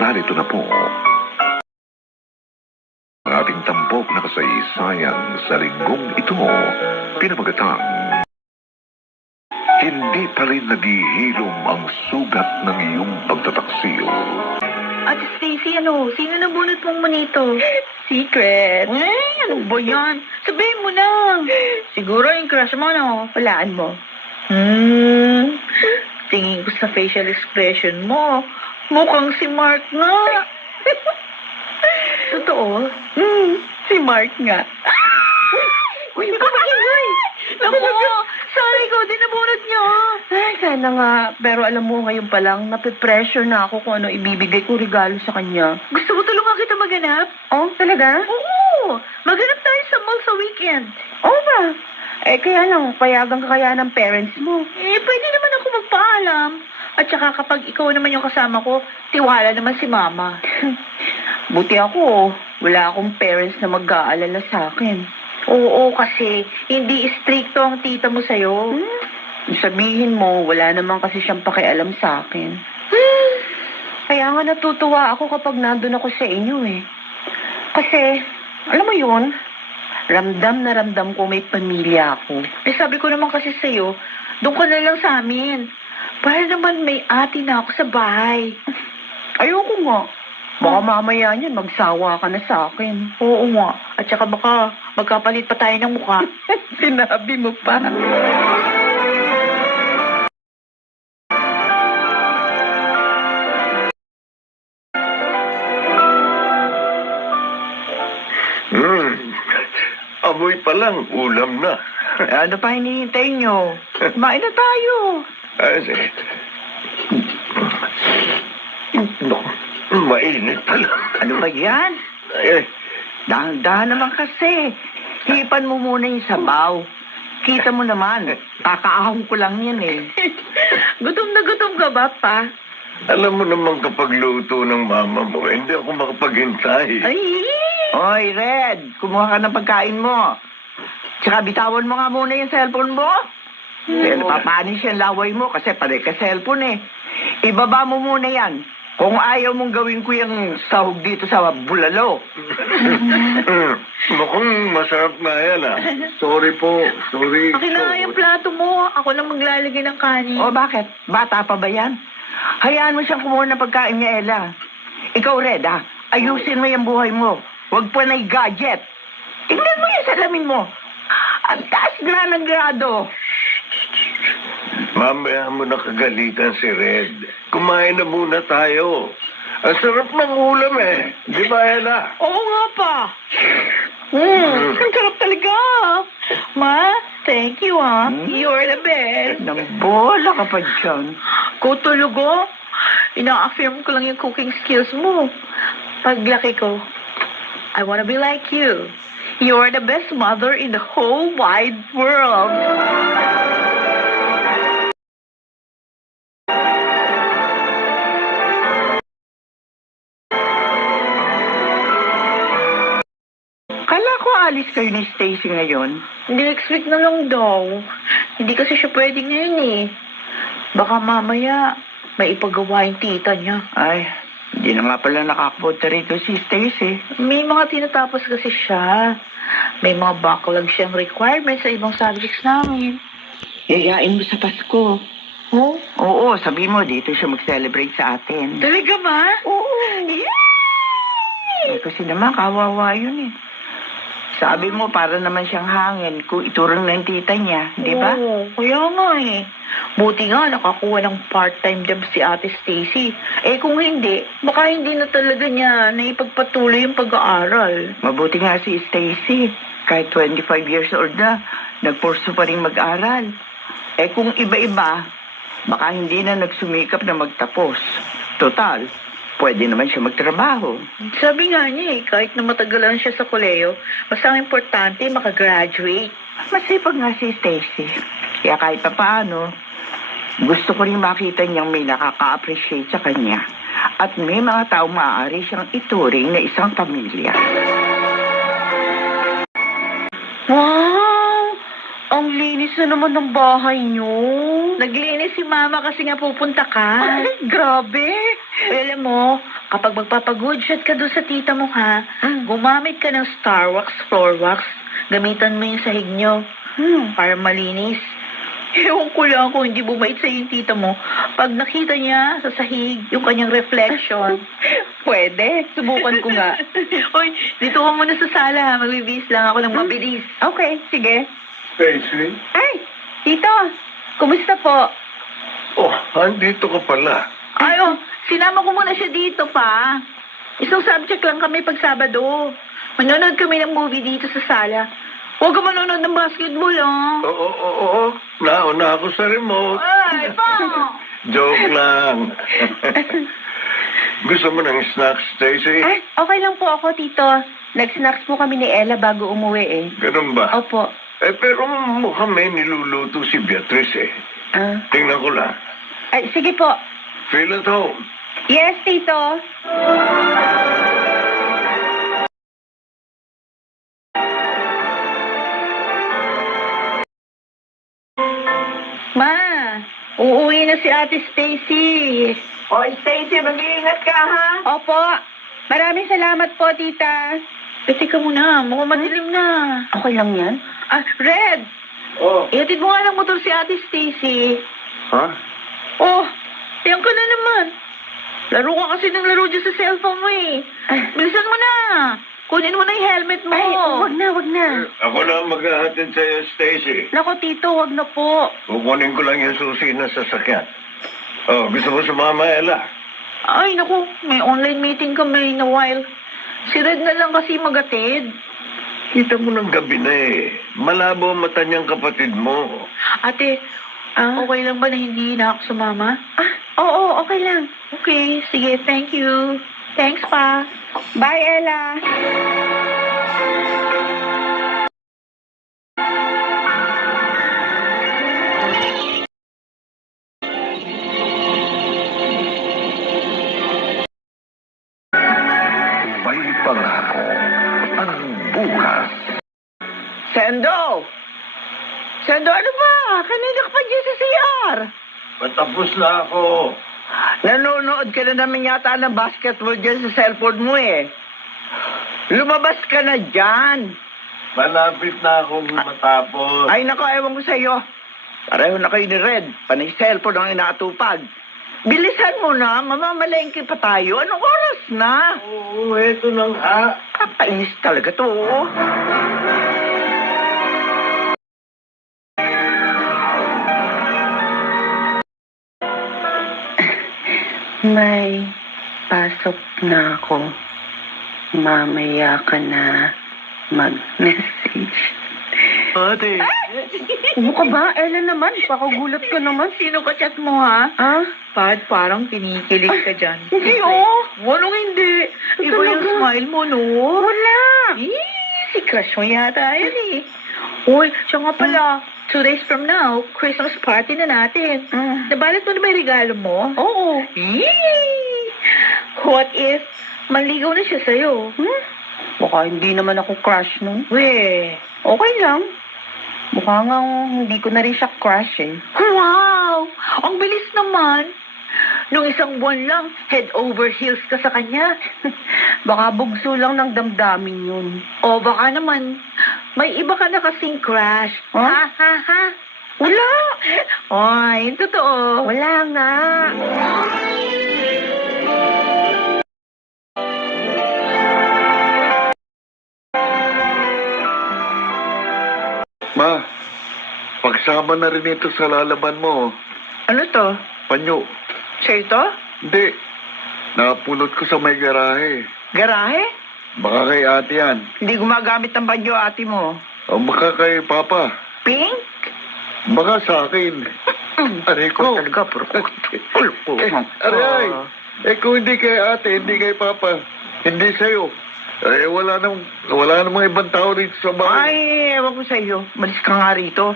narito na po ang ating tampok na kasaysayan sa linggong ito, pinamagatang hindi pa rin naghihilom ang sugat ng iyong pagtataksil. Ate Stacy, sino nabunot mong manito? Secret. Ano ba yan? Sabihin mo na. Siguro yung crush mo, Walaan mo. Tingin ko sa facial expression mo. Mukhang si Mark nga. Totoo? Si Mark nga. Uy, hindi ko maingay. Naku, sorry ko, din nabunot niyo. Ay, sana nga. Pero alam mo, ngayon pa lang, nape-pressure na ako kung ano ibibigay ko regalo sa kanya. Gusto mo tulungan kita maghanap? Oh, talaga? Oo. Maghanap tayo sa mall sa weekend. Oo ba? Kaya lang, payagan ka kaya ng parents mo. Pwede naman ako magpaalam. At saka kapag ikaw naman yung kasama ko, tiwala naman si Mama. Buti ako, wala akong parents na mag-aalala sa akin. Oo, kasi hindi stricto ang tita mo sa'yo. Sabihin mo, wala naman kasi siyang pakialam sa akin. Kaya nga natutuwa ako kapag nandun ako sa inyo eh. Kasi, alam mo yun, ramdam na ramdam ko may pamilya ako. Sabi ko naman kasi sa'yo, doon ka na lang sa amin. Para naman may ate na ako sa bahay. Ayoko nga. Baka mamaya niyan, magsawa ka na sa akin. Oo nga. At saka baka magkapalit pa tayo ng mukha. Sinabi mo pa. Amoy pa lang, ulam na. Ano pa hinihintay nyo? Kumain na tayo. Sige. Mainit pala. Ano ba yan? Dahan-dahan naman kasi. Hipan mo muna yung sabaw. Kita mo naman, kakaahon ko lang yan eh. Gutom na gutom ka ba, pa? Alam mo naman kapag luto ng mama mo, hindi ako makapaghintay. Ay! Oy, Red, kumuha ka ng pagkain mo. Tsaka bitawan mo nga muna yung cellphone mo. Dahil papanis yung laway mo kasi pare ka cellphone eh. Ibaba mo muna yan. Kung ayaw mong gawin ko yung sahog dito sa bulalo. Mukhang masarap na yan Sorry po, sorry. Akin na yung plato mo. Ako lang maglalagay ng kanin. O bakit? Bata pa ba yan? Hayaan mo siyang kumuha ng pagkain niya, Ella. Ikaw, Red, ayusin mo yung buhay mo. Huwag pa na gadget. Tingnan mo yung salamin mo. Ang taas na ng grado. Mamaya mo nakagalitan si Red. Kumain na muna tayo. Ang sarap ng ulam Di ba, Ella? Oo nga pa. Ang sarap talaga. Ma, thank you You're the best. Nambola ka pa dyan. Kutulugo. Ina-affirm ko lang yung cooking skills mo. Paglaki ko, I wanna be like you. You're the best mother in the whole wide world. Kala ko alis kayo ni Stacy ngayon. Next week na lang daw. Hindi kasi siya pwede ngayon Baka mamaya may ipagawa yung tita niya. Ay, hindi na nga pala nakakapunta rito si Stacy. May mga tinatapos kasi siya. May mga backlog siyang requirements sa ibang subjects namin. Yayain mo sa Pasko. Oh? Oo, sabi mo dito siya mag-celebrate sa atin. Talaga ba? Oo. Yay! Kasi naman kawawa yun Sabi mo, para naman siyang hangin kung iturong ng tita niya, di ba? Oo, kaya nga Buti nga, nakakuha ng part-time job si Ate Stacy. Kung hindi, baka hindi na talaga niya naipagpatuloy yung pag-aaral. Mabuti nga si Stacy. Kahit 25 years old na, nagpurso pa rin mag-aral. Kung iba-iba, baka hindi na nagsumikap na magtapos. Total, pwede naman siya magtrabaho. Sabi nga niya kahit na matagalan siya sa koleyo, basta ang importante makagraduate. Masipag nga si Stacy. Kaya kahit pa paano, gusto ko rin makita niyang may nakaka-appreciate sa kanya. At may mga taong maaari siyang ituring na isang pamilya. Wow! Ang linis na naman ng bahay niyo. Naglinis si Mama kasi nga pupunta ka. Ay, grabe. Alam mo, kapag magpapagood shot ka doon sa tita mo, ha, gumamit ka ng Star Wax, Floor Wax. Gamitan mo yung sahig nyo para malinis. Ewan ko lang kung hindi bumait sa yung tita mo. Pag nakita niya sa sahig yung kanyang reflection. Pwede. Subukan ko nga. Oy, dito ka muna sa sala, ha. Magbibis lang ako ng mabilis. Okay, sige. Stacy? Ay, Tito. Kumusta po? Oh, andito ka pala. Ayo, sinama ko muna siya dito pa. Isang subject lang kami pag Sabado. Manonood kami ng movie dito sa sala. Huwag ka manonood ng basketball, ah. Oo. Nauna ako sa remote. Ay, pa! Joke lang. Gusto mo ng snacks, Stacy? Ay, okay lang po ako, Tito. Nag-snacks po kami ni Ella bago umuwi eh. Ganun ba? Opo. Pero mukhang may niluluto si Beatrice eh. Ah. Tingnan ko lang. Ay, sige po. Feel at home. Yes, Tito. Ma, uuwi na si Ate Stacy. O, Stacy, mag-iingat ka, ha? Opo. Maraming salamat po, Tita. Teka muna, mukhang madilim na. Okay lang yan? Ah, Red! Oh. Ihatid mo nga ng motor si Ate Stacy. Ha? Oh, tiyan ka na naman. Laro ka kasi ng laro dyan sa cellphone mo eh. Bilisan mo na. Kunin mo na yung helmet mo. Ay, wag na. Ako na maghahatid sa'yo, Stacy. Nako, Tito, wag na po. Kukunin ko lang yung susi na sasakyan. Oh, gusto mo sumama, Ella? Ay, naku, may online meeting kami in a while. Si Red na lang kasi magatid. Kita mo ng gabi na eh. Malabo ang mata niyang kapatid mo. Ate, okay lang ba na hindi na ako sumama? Oo, okay lang. Okay, sige, thank you. Thanks pa. Bye, Ella. May pangako ang bukas. Sendo! Sendo, ano ba? Kanina ka pa dyan sa CR. Matapos na ako. Nanonood ka na naman yata ng basketball dyan sa cellphone mo eh. Lumabas ka na dyan. Malapit na akong matapos. Ay, naku, ewan ko sa'yo. Pareho na kayo ni Red. Panay cellphone ang inaatupag. Bilisan mo na, mamamalengke pa tayo. Anong oras na? Oo, eto na nga. Kakainis talaga to. Oh. May pasok na ako. Mamaya ka na mag-message. Ate. Ano ka ba? Ella naman, pakagulat ka naman. Sino ka chat mo, ha? Ah? Pad, parang kinikilig ka dyan. Hindi, oh. Walang hindi. Iba yung Talaga? smile mo, no? Wala. Si crush mo yata yan eh. Uy, siya nga pala. 2 days from now, Christmas party na natin. Nabalot mo na ba yung regalo mo? Oo. Yee! What if maligaw na siya sa'yo? Baka hindi naman ako crush nun. Weh. Okay lang. Mukha nga hindi ko na rin siya crush eh. Wow! Ang bilis naman. Nung isang buwan lang, head over heels ka sa kanya. Baka bugso lang ng damdamin yun. O baka naman, may iba ka na kasing crush. Huh? Ha? Wala. Oy, totoo. Wala nga. Ma, pagsama na rin ito sa lalaban mo. Ano to? Panyo. Siya ito? Hindi. Napulot ko sa may garahe. Garahe? Baka kay ate yan. Hindi gumagamit ng banyo ate mo. O baka kay papa. Pink? Baka sa akin. Aray ko. Talaga, puro kulpo. Aray. Kung hindi kay ate, hindi kay papa, hindi sa'yo. Wala namang ibang tao rito sa bahay. Ay, ewan ko sa iyo. Malis ka nga rito.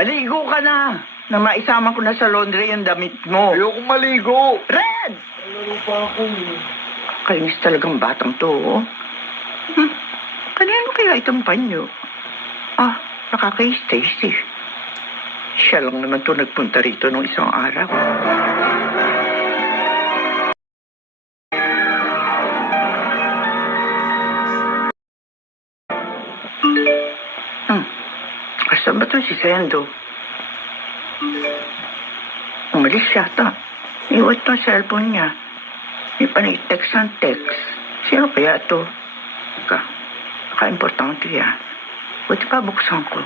Maligo ka na. Na maisama ko na sa laundry yung damit mo. Ayoko maligo. Red! Ano pa ako? Kainis talagang batang to, oh. Kanino kaya itong panyo? Nakakay-Stacy. Siya lang naman to nagpunta rito nung isang araw. Saan ba to si Sendo? Umalis yata. Iwas to ang cellphone niya. May panay-text ang text. Sino kaya ito? Importante yan. Buti pa buksan ko.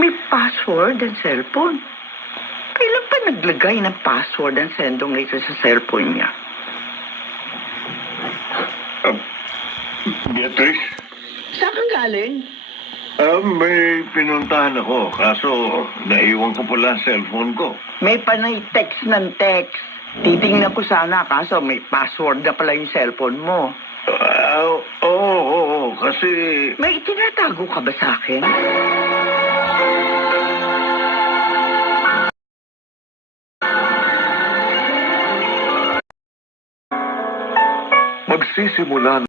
May password ang cellphone. Kailan pa naglagay ng password ang Sendong nito sa cellphone niya? Beatrice? Saan ka galing? May pinuntahan ako, kaso naiwan ko pala ang cellphone ko. May panay-text ng text. Titingnan ko sana, kaso may password na pala yung cellphone mo. Oo, kasi... May itinatago ka ba sa akin? Magsisimula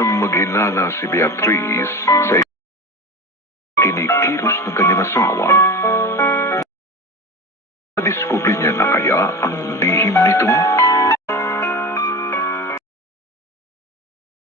ng maghinala si Beatrice sa kinikilos ng kanyang asawa. Nadiskubre niya na kaya ang lihim nito?